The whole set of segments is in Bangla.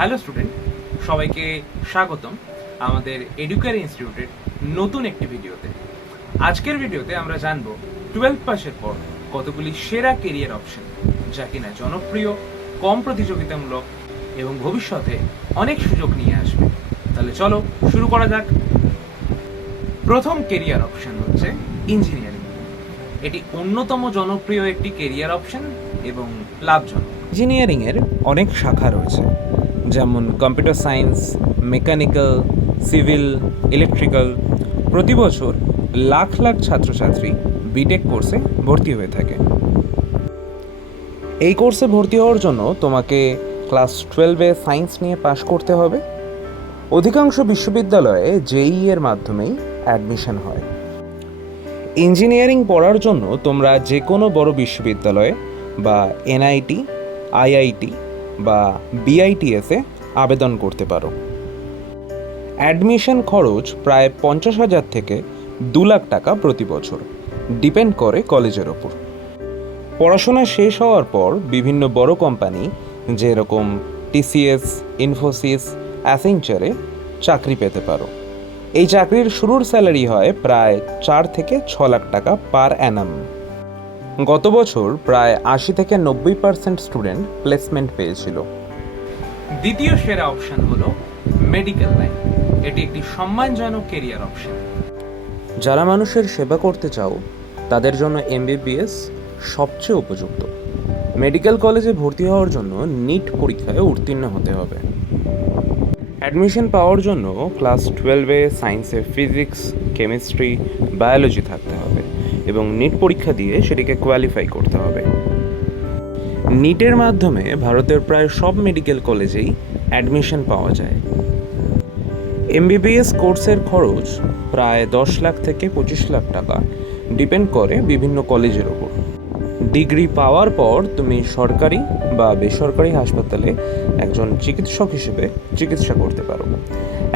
হ্যালো স্টুডেন্ট, সবাইকে স্বাগতম আমাদের এডুকেয়ার ইনস্টিটিউটের নতুন একটি ভিডিওতে। আজকের ভিডিওতে আমরা জানবো 12 পাসের পর কতগুলি সেরা কেরিয়ার অপশন, যা কিনা জনপ্রিয়, কম প্রতিযোগিতামূলক এবং ভবিষ্যতে অনেক সুযোগ নিয়ে আসবে। তাহলে চলো শুরু করা যাক। প্রথম কেরিয়ার অপশন হচ্ছে ইঞ্জিনিয়ারিং। এটি অন্যতম জনপ্রিয় একটি কেরিয়ার অপশন এবং লাভজনক। ইঞ্জিনিয়ারিং এর অনেক শাখা রয়েছে, যেমন computer science, mechanical, civil, electrical. প্রতি বছর লাখ লাখ ছাত্রছাত্রী বিটেক কোর্সে ভর্তি হয়ে থাকে। এই কোর্সে ভর্তি হওয়ার জন্য তোমাকে ক্লাস 12-এ সায়েন্স নিয়ে পাশ করতে হবে। অধিকাংশ বিশ্ববিদ্যালয়ে জেইই এর মাধ্যমেই অ্যাডমিশন হয়। ইঞ্জিনিয়ারিং পড়ার জন্য তোমরা যে কোনো বড় বিশ্ববিদ্যালয়ে বা এনআইটি, আইআইটি বা বিআইটিএসে আবেদন করতে পারো। অ্যাডমিশন খরচ প্রায় 50,000 থেকে 2 লাখ টাকা প্রতি বছর, ডিপেন্ড করে কলেজের ওপর। পড়াশোনা শেষ হওয়ার পর বিভিন্ন বড় কোম্পানি যেরকম টিসিএস, ইনফোসিস, অ্যাসেঞ্চারে চাকরি পেতে পারো। এই চাকরির শুরুর স্যালারি হয় প্রায় 4 থেকে 6 লাখ টাকা পার অ্যানাম। গত বছর প্রায় 80 থেকে 90% স্টুডেন্ট প্লেসমেন্ট পেয়েছিল। দ্বিতীয় সেরা অপশন হলো মেডিকেল লাইন। এটি একটি সম্মানজনক কেরিয়ার অপশন। যারা মানুষের সেবা করতে চাও তাদের জন্য এমবিবিএস সবচেয়ে উপযুক্ত। মেডিকেল কলেজে ভর্তি হওয়ার জন্য নিট পরীক্ষায় উত্তীর্ণ হতে হবে। অ্যাডমিশন পাওয়ার জন্য ক্লাস 12-এ সায়েন্সে ফিজিক্স, কেমিস্ট্রি, বায়োলজি থাকতে হবে এবং নিট পরীক্ষা দিয়ে সেটিকে কোয়ালিফাই করতে হবে। নিটের মাধ্যমে ভারতের প্রায় সব মেডিকেল কলেজেই অ্যাডমিশন পাওয়া যায়। এমবিবিএস কোর্সের খরচ প্রায় 10 লাখ থেকে 25 লাখ টাকা, ডিপেন্ড করে বিভিন্ন কলেজের ওপর। ডিগ্রি পাওয়ার পর তুমি সরকারি বা বেসরকারি হাসপাতালে একজন চিকিৎসক হিসেবে চিকিৎসা করতে পারো।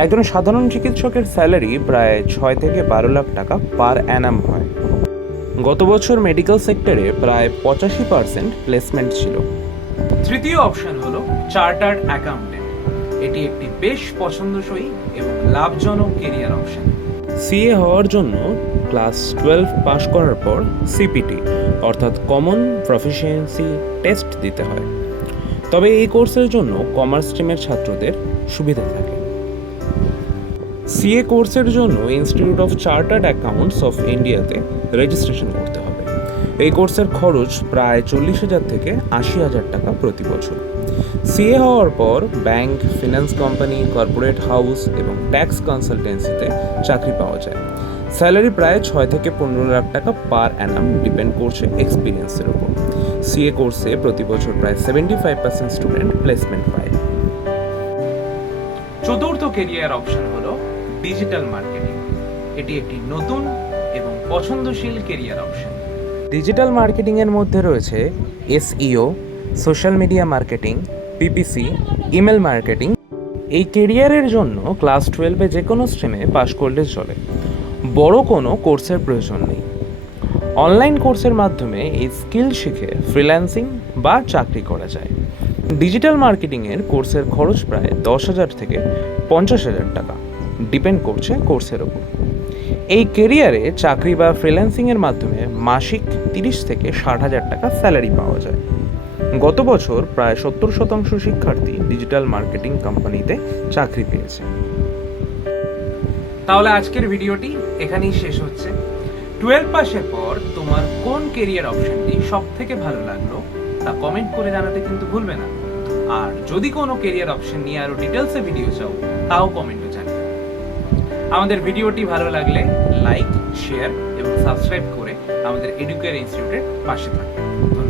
একজন সাধারণ চিকিৎসকের স্যালারি প্রায় 6 থেকে 12 লাখ টাকা পার অ্যানাম হয়। গত বছর মেডিকেল সেক্টরে প্রায় 85% প্লেসমেন্ট ছিল। তৃতীয় অপশন হলো চার্টার্ড অ্যাকাউন্টেন্ট। এটি একটি বেশ পছন্দসই এবং লাভজনক কেরিয়ার অপশন। সিএ হওয়ার জন্য ক্লাস 12 পাশ করার পর সিপিটি অর্থাৎ কমন প্রফিসিয়েন্সি টেস্ট দিতে হয়। তবে এই কোর্সের জন্য কমার্স স্ট্রিমের ছাত্রদের সুবিধা থাকে। সিএ কোর্সের জন্য institute of chartered accounts of ইন্ডিয়াতে রেজিস্ট্রেশন করতে হবে। এই কোর্সের খরচ প্রায় 40,000 থেকে 80,000 টাকা প্রতি বছর। সিএ হওয়ার পর bank, finance company, corporate house এবং ট্যাক্স কনসালটেন্সিতে চাকরি পাওয়া যায়। স্যালারি প্রায় 6 থেকে 15 লাখ টাকা পার অ্যানাম, ডিপেন্ড করছে এক্সপিরিয়েন্সের উপর। সিএ কোর্সে প্রতি বছর প্রায় 75% স্টুডেন্ট প্লেসমেন্ট পায়। চতুর্থ কেরিয়ার অপশন হলো ডিজিটাল মার্কেটিং। এটি একটি নতুন এবং পছন্দশীল কেরিয়ার অপশন। ডিজিটাল মার্কেটিং এর মধ্যে রয়েছে SEO, social media marketing, PPC, email marketing. এই কেরিয়ারের জন্য ক্লাস 12-এ যে কোনো স্ট্রিমে পাশ করলে চলে, বড় কোনো কোর্সের প্রয়োজন নেই। অনলাইন কোর্সের মাধ্যমে এই স্কিল শিখে ফ্রিল্যান্সিং বা চাকরি করা যায়। ডিজিটাল মার্কেটিংয়ের কোর্সের খরচ প্রায় 10,000 থেকে 50,000 টাকা, ডিপেন্ড করছে কোর্সের ওপর। এই কেরিয়ারে চাকরি বা ফ্রিল্যান্সিংয়ের মাধ্যমে মাসিক 30 থেকে 60,000 টাকা স্যালারি পাওয়া যায়। গত বছর প্রায় 70% শিক্ষার্থী ডিজিটাল মার্কেটিং কোম্পানিতে চাকরি পেয়েছে। তাহলে আজকের ভিডিওটি এখানেই শেষ হচ্ছে। 12 পাসের পর তোমার কোন কেরিয়ার অপশনটি সব থেকে ভালো লাগলো তা কমেন্ট করে জানাতে কিন্তু ভুলবে না। আর যদি কোনো কেরিয়ার অপশন নিয়ে আরো ডিটেলসে ভিডিও চাও তাও কমেন্টে জানাবে। আমাদের ভিডিওটি ভালো লাগলে লাইক, শেয়ার এবং সাবস্ক্রাইব করে আমাদের এডুকেয়ার ইনস্টিটিউটের পাশে থাকবে। ধন্যবাদ।